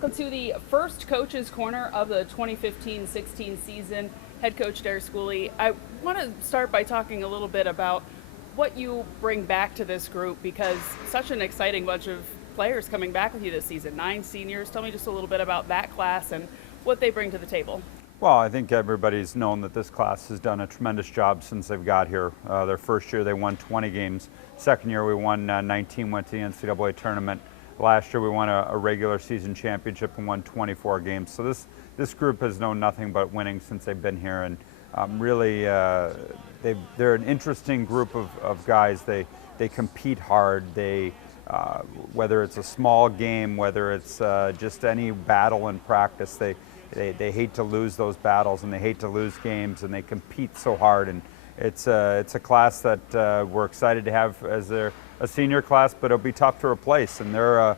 Welcome to the first Coach's Corner of the 2015-16 season. Head coach Derek Schooley. I want to start by talking a little bit about what you bring back to this group, because such an exciting bunch of players coming back with you this season. 9 seniors. Tell me just a little bit about that class and what they bring to the table. Well, I think everybody's known that this class has done a tremendous job since they've got here. Their first year they won 20 games. Second year we won 19, went to the NCAA tournament. Last year we won a regular season championship and won 24 games. So this group has known nothing but winning since they've been here, and really they're an interesting group of guys. They compete hard. They whether it's a small game, whether it's just any battle in practice, they hate to lose those battles, and they hate to lose games, and they compete so hard. And it's a class that we're excited to have as a senior class, but it'll be tough to replace. And they're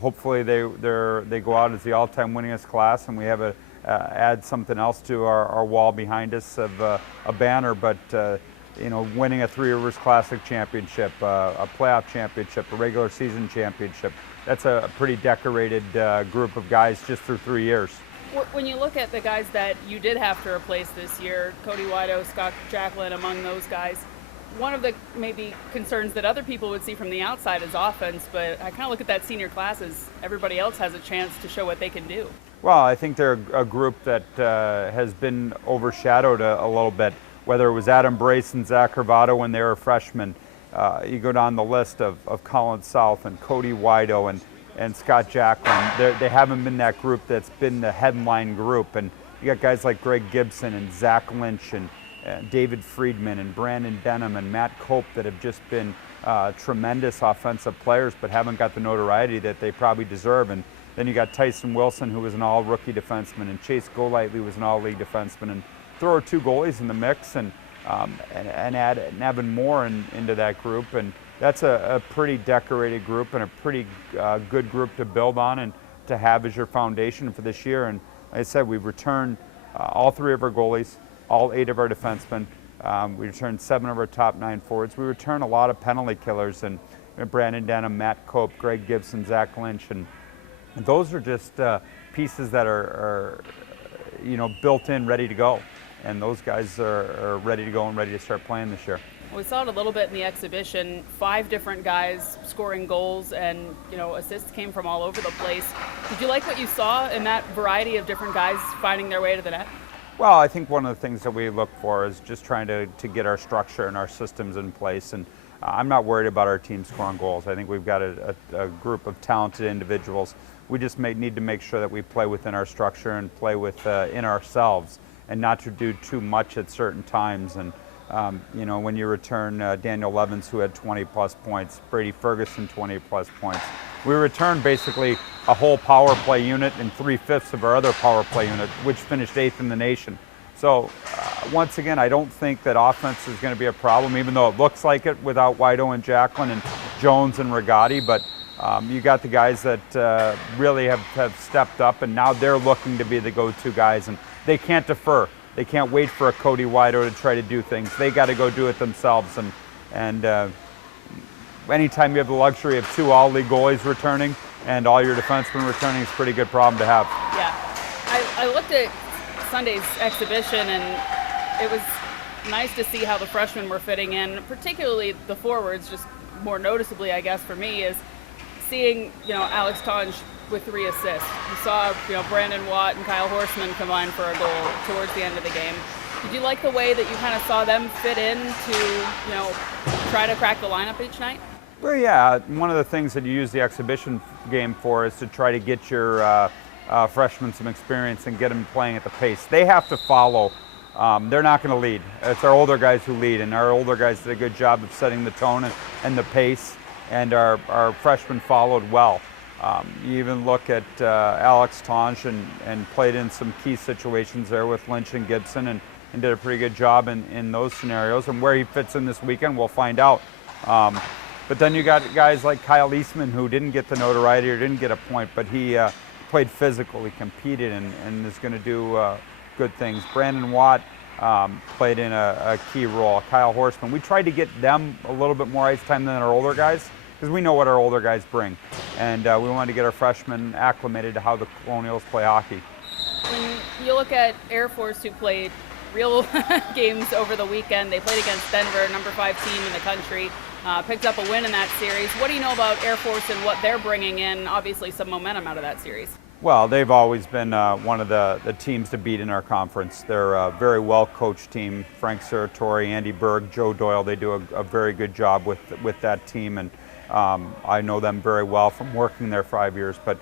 hopefully they go out as the all-time winningest class, and we have add something else to our wall behind us of a banner. But winning a Three Rivers Classic championship, a playoff championship, a regular season championship. That's a pretty decorated group of guys just through 3 years. When you look at the guys that you did have to replace this year, Cody Wido, Scott Jacklin among those guys, one of the maybe concerns that other people would see from the outside is offense, but I kind of look at that senior class as everybody else has a chance to show what they can do. Well, I think they're a group that has been overshadowed a little bit, whether it was Adam Brace and Zach Hervado when they were freshmen. You go down the list of Colin South and Cody Wido and Scott Jacklin. They haven't been that group that's been the headline group. And you got guys like Greg Gibson and Zach Lynch and David Friedman and Brandon Denham and Matt Cope that have just been tremendous offensive players, but haven't got the notoriety that they probably deserve. And then you got Tyson Wilson, who was an all-rookie defenseman, and Chase Golightly was an all-league defenseman. And throw 2 goalies in the mix and add Evan Moore into that group, and that's a pretty decorated group and a pretty good group to build on and to have as your foundation for this year. And like I said, we've returned all 3 of our goalies, all 8 of our defensemen. We returned 7 of our top 9 forwards. We returned a lot of penalty killers, and Brandon Denham, Matt Cope, Greg Gibson, Zach Lynch, and those are just pieces that are built in, ready to go. And those guys are ready to go and ready to start playing this year. We saw it a little bit in the exhibition. 5 different guys scoring goals, and assists came from all over the place. Did you like what you saw in that variety of different guys finding their way to the net? Well, I think one of the things that we look for is just trying to get our structure and our systems in place. And I'm not worried about our team scoring goals. I think we've got a group of talented individuals. We just need to make sure that we play within our structure and play in ourselves, and not to do too much at certain times. And when you return Daniel Levins, who had 20-plus points, Brady Ferguson, 20-plus points, we returned basically a whole power play unit and 3/5 of our other power play unit, which finished 8th in the nation. So once again, I don't think that offense is going to be a problem, even though it looks like it without Wido and Jacklin and Jones and Rigotti. But you got the guys that really have stepped up, and now they're looking to be the go-to guys, and they can't defer. They can't wait for a Cody Wido to try to do things. They got to go do it themselves. And anytime you have the luxury of 2 all-league goalies returning and all your defensemen returning, it's a pretty good problem to have. Yeah, I looked at Sunday's exhibition, and it was nice to see how the freshmen were fitting in, particularly the forwards. Just more noticeably, I guess, for me, is seeing Alex Tonge with 3 assists. You saw Brandon Watt and Kyle Horseman combine for a goal towards the end of the game. Did you like the way that you kind of saw them fit in to try to crack the lineup each night? Well, yeah. One of the things that you use the exhibition game for is to try to get your freshmen some experience and get them playing at the pace. They have to follow. They're not going to lead. It's our older guys who lead, and our older guys did a good job of setting the tone and the pace, and our freshmen followed well. You even look at Alex Tonge and played in some key situations there with Lynch and Gibson, and did a pretty good job in those scenarios. And where he fits in this weekend, we'll find out. But then you got guys like Kyle Eastman, who didn't get the notoriety or didn't get a point, but he played physical, he competed, and is going to do good things. Brandon Watt played in a key role. Kyle Horseman, we tried to get them a little bit more ice time than our older guys, because we know what our older guys bring. And we wanted to get our freshmen acclimated to how the Colonials play hockey. When you look at Air Force, who played real games over the weekend, they played against Denver, number 5 team in the country, picked up a win in that series. What do you know about Air Force and what they're bringing in? Obviously some momentum out of that series. Well, they've always been one of the teams to beat in our conference. They're a very well-coached team. Frank Serratori, Andy Berg, Joe Doyle, they do a very good job with that team, and I know them very well from working there 5 years. But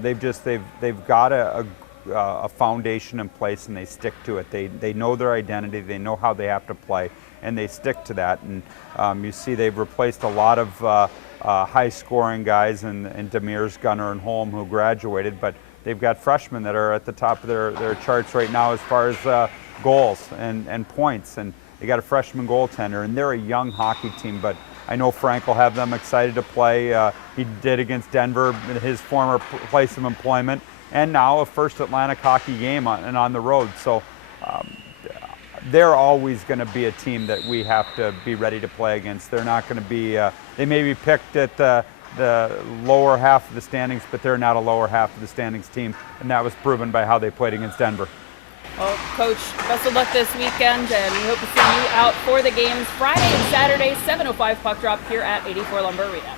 they've got a foundation in place, and they stick to it. They know their identity, they know how they have to play, and they stick to that. And you see they've replaced a lot of high-scoring guys and Demers, Gunner, and Holm who graduated, but they've got freshmen that are at the top of their charts right now as far as goals and points, and they got a freshman goaltender, and they're a young hockey team, but I know Frank will have them excited to play. He did against Denver, his former place of employment, and now a first Atlantic hockey game on the road. So they're always going to be a team that we have to be ready to play against. They're not going to be, they may be picked at the lower half of the standings, but they're not a lower half of the standings team, and that was proven by how they played against Denver. Well, Coach, best of luck this weekend, and we hope to see you out for the games Friday and Saturday, 7:05 puck drop here at 84 Lumber Arena.